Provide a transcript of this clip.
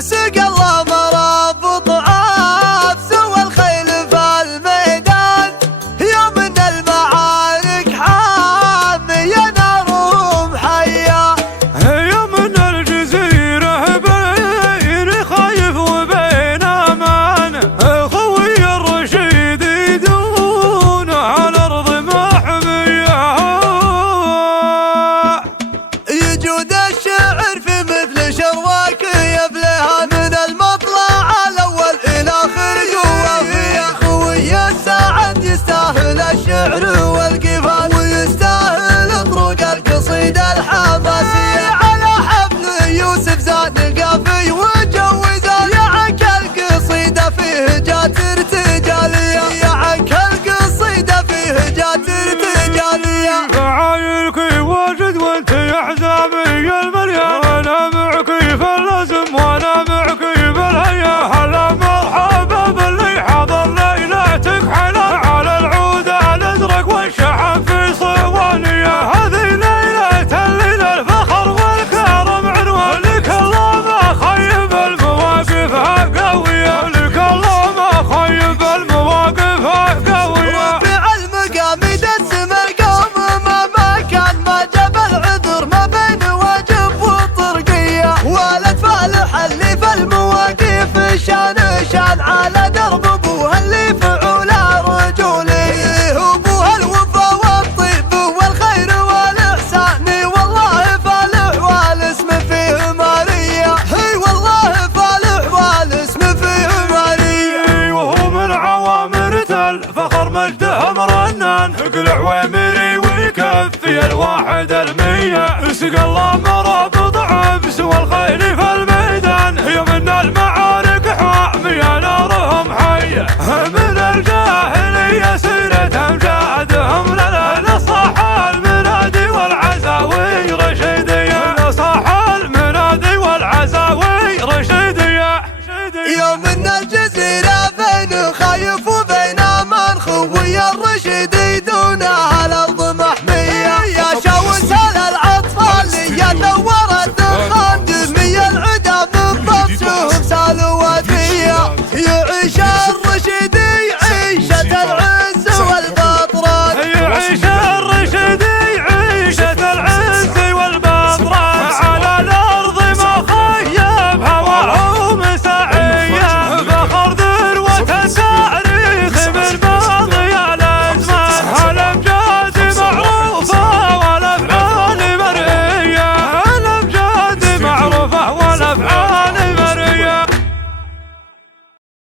سقى الله مرابط عاف سوى الخيل في الميدان يوم ان المعارك حامية نارهم حية يوم ان الجزيرة بين خايف وبين امان خوي الرشيد يدون على الارض محمية يجود الشعر في مثل شرواك يبلها من المطلع الاول الى اخر قوة في خوي السعد يستاهل الشعر والقفال ويستاهل طرق القصيدة الحماسية على حفل يوسف زاد القافي وجوزه يعك القصيدة فيه جات ارتجالية يعك القصيدة فيه جات ارتجالية فعايلك واجد وانت يا حزامي المريم وانا معك في اللازم وانا معك بالهيا هلا مرحبا باللي حضر ليلتك حلا على العود الازرق والشحن في صوانيه هذه ليله الليله الفخر والكرم عنوان لك الله ما خيب المواقف قويه لك الله ما خيب المواقف قويه رفيع المقام دسم القوم ما كان ما جاب العذر ما بين واجب وطرقيه ولد فالح اللي في المواقف شان على درب ابوها اللي فعوله رجولي ابوها الوفا والطيب والخير والاحسان والله فالح والاسم فيه ماريه اي والله فالح والاسم فيه ماريه وهو من عوامر الفخر مجده مرنان اقلع وامري ويكفي الواحد المية سقى الله مرابط عبس والخيل في الميدان يوم ان المعارك حامية نارهم حية